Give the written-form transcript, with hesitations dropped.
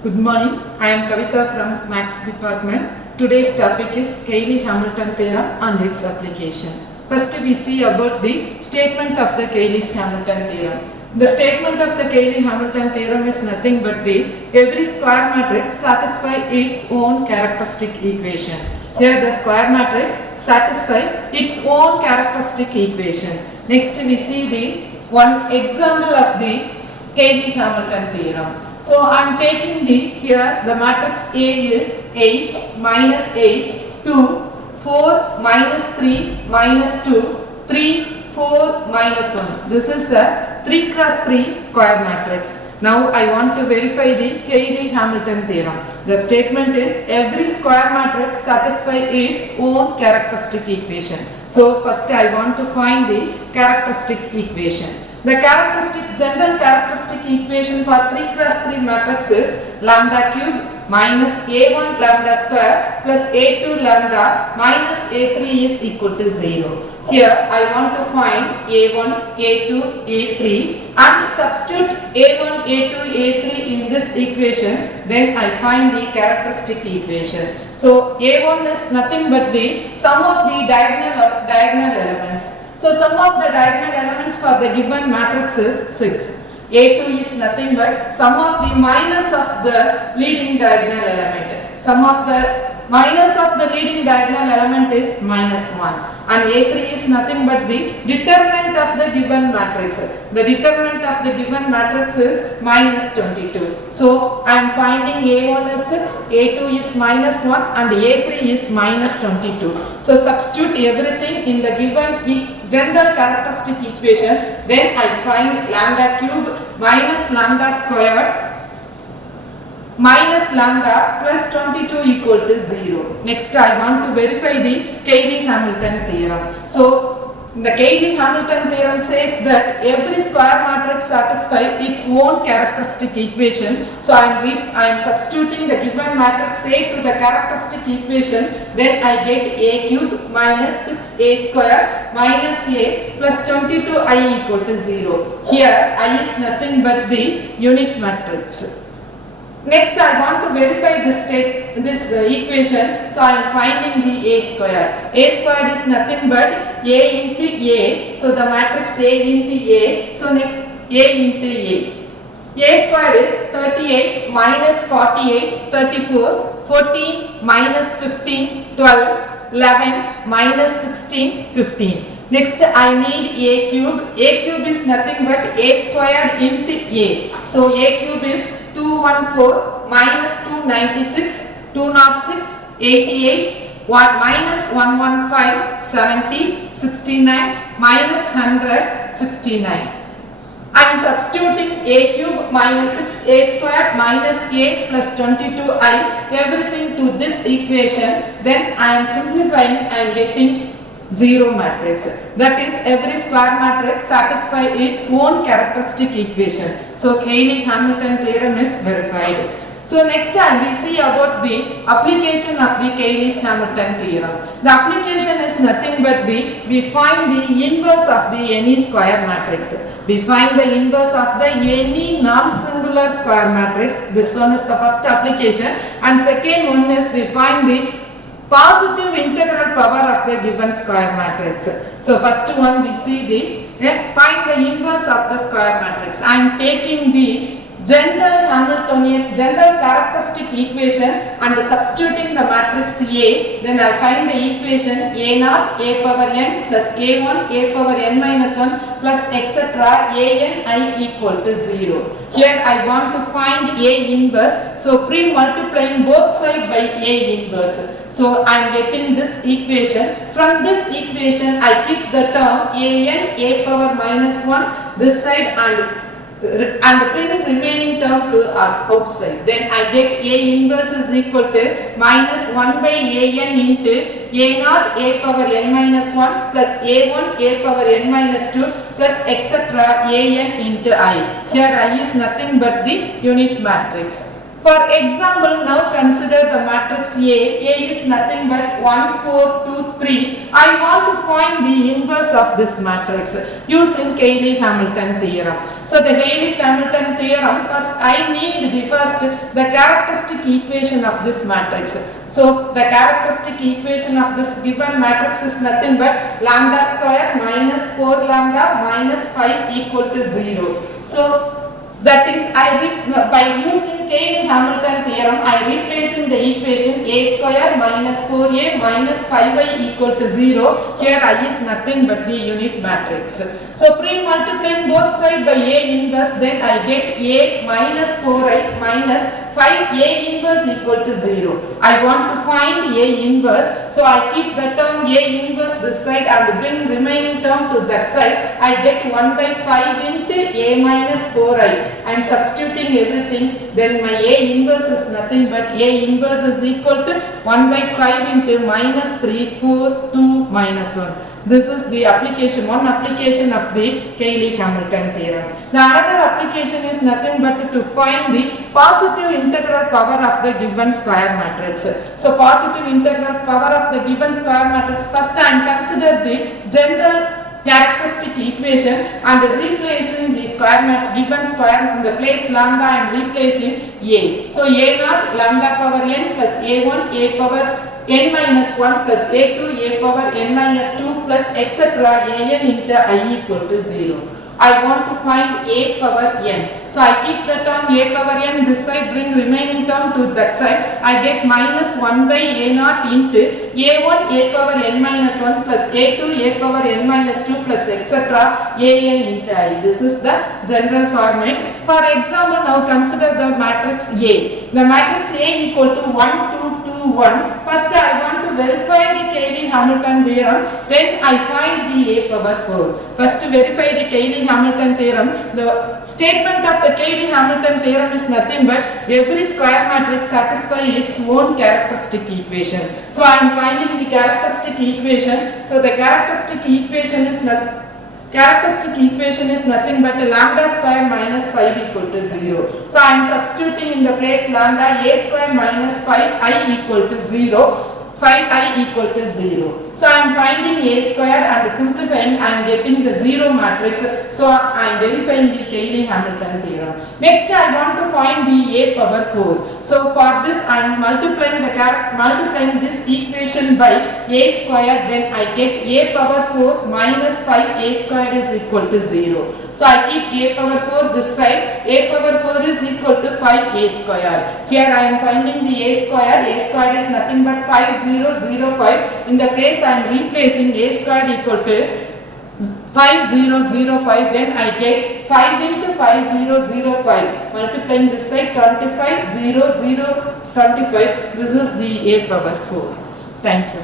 Good morning. I am Kavitha from Maths department. Today's topic is Cayley-Hamilton theorem and its application. First we see about the statement of the Cayley-Hamilton theorem. The statement of the Cayley-Hamilton theorem is nothing but every square matrix satisfies its own characteristic equation. Here the square matrix satisfies its own characteristic equation. Next we see the one example of the Cayley-Hamilton theorem. So I am taking here the matrix A is 8 minus 8 2 4 minus 3 minus 2 3 4 minus 1. This is a 3 cross 3 square matrix. Now I want to verify the Cayley-Hamilton theorem. The statement is every square matrix satisfies its own characteristic equation. So first I want to find the characteristic equation. The general characteristic equation for 3 cross 3 matrix is lambda cube minus a1 lambda square plus a2 lambda minus a3 is equal to 0. Here I want to find a1, a2, a3 and substitute a1, a2, a3 in this equation, then I find the characteristic equation. So a1 is nothing but the sum of the diagonal elements. So sum of the diagonal elements for the given matrix is 6. A2 is nothing but sum of the minus of the leading diagonal element. Sum of the minus of the leading diagonal element is minus 1. And A3 is nothing but the determinant of the given matrix. The determinant of the given matrix is minus 22. So I am finding A1 is 6, A2 is minus 1 and A3 is minus 22. So substitute everything in the given general characteristic equation, then I find lambda cube minus lambda squared minus lambda plus 22 equal to 0. Next I want to verify the Cayley-Hamilton theorem. So the Cayley-Hamilton theorem says that every square matrix satisfies its own characteristic equation. So I am substituting the given matrix A to the characteristic equation, then I get A cube minus 6A square minus A plus 22I equal to 0. Here I is nothing but the unit matrix. Next I want to verify this equation, so I am finding the A square. A squared is nothing but A into A, so the matrix A into A, so next A into A. A squared is 38 minus 48, 34, 14 minus 15, 12, 11 minus 16, 15. Next I need A cube. A cube is nothing but A squared into A. So A cube is 214 minus 296, 206, 88, minus 115, 70, 69, minus 100, 69. I am substituting A cube minus 6A squared minus A plus 22I everything to this equation, then I am simplifying and getting 0 matrix. That is, every square matrix satisfies its own characteristic equation. So Cayley-Hamilton theorem is verified. So next time we see about the application of the Cayley-Hamilton theorem. The application is nothing but we find the inverse of the any square matrix. We find the inverse of the any non-singular square matrix. This one is the first application, and second one is we find the positive integral power of the given square matrix. So first one we see find the inverse of the square matrix. I am taking the general characteristic equation and substituting the matrix A, then I find the equation A naught A power n plus A1 A power n minus 1 plus etc. A(n)I equal to 0. Here I want to find A inverse, so pre-multiplying both sides by A inverse. So I am getting this equation. From this equation I keep the term A(n) A power minus 1 this side and bring remaining term to outside. Then I get A inverse is equal to minus 1 by A(n) into A naught A power n minus 1 plus A1 A power n minus 2 plus etc. A(n) into I. Here I is nothing but the unit matrix. For example, now consider the matrix A. A is nothing but 1, 4, 2, 3. I want to find the inverse of this matrix using Cayley-Hamilton theorem. So the Cayley-Hamilton theorem, first I need the characteristic equation of this matrix. So the characteristic equation of this given matrix is nothing but lambda square minus 4 lambda minus 5 equal to 0. So that is, by using Cayley-Hamilton theorem, I replacing the equation a square minus 4a minus 5y equal to 0. Here I is nothing but the unit matrix. So pre-multiplying both sides by a inverse, then I get a minus 4i minus 5a inverse equal to 0. I want to find a inverse, so I keep the term a inverse this side and bring remaining term to that side. I get 1 by 5 into a minus 4i. I am substituting everything, then my a inverse is nothing but a inverse is equal to 1 by 5 into minus 3, 4, 2, minus 1. This is the application, one application of the Cayley-Hamilton theorem. The another application is nothing but to find the positive integral power of the given square matrix. So positive integral power of the given square matrix, first I am consider the general characteristic equation and replacing the given square in the place lambda and replacing a. So a naught lambda power n plus a1 a power n minus 1 plus a2 a power n minus 2 plus etc. an into I equal to 0. I want to find a power n. So I keep the term a power n this side, bring remaining term to that side. I get minus 1 by a naught into a1 a power n minus 1 plus a2 a power n minus 2 plus etc. an into I. This is the general format. For example, now consider the matrix A. The matrix A equal to 1, 2, 2, 1. First I want to verify the Cayley-Hamilton theorem, then I find the a power 4. First to verify the Cayley-Hamilton theorem, the statement of the Cayley-Hamilton theorem is nothing but every square matrix satisfies its own characteristic equation. So I am finding the characteristic equation. So the characteristic equation is nothing but lambda square minus 5 equal to 0. So I am substituting in the place lambda a square minus 5i equal to 0. 5i equal to 0. So I am finding a square and simplifying I am getting the 0 matrix. So I am verifying the Cayley-Hamilton theorem. Next I want to find the a power 4. So for this I am multiplying this equation by a square, then I get a power 4 minus 5a squared is equal to 0. So I keep a power 4 this side, a power 4 is equal to 5a squared. Here I am finding the a squared is nothing but 5005. In the place I am replacing a squared equal to 5005, then I get 5 into 5005, multiplying this side 25, 0, 0, 25. This is the a power 4. Thank you.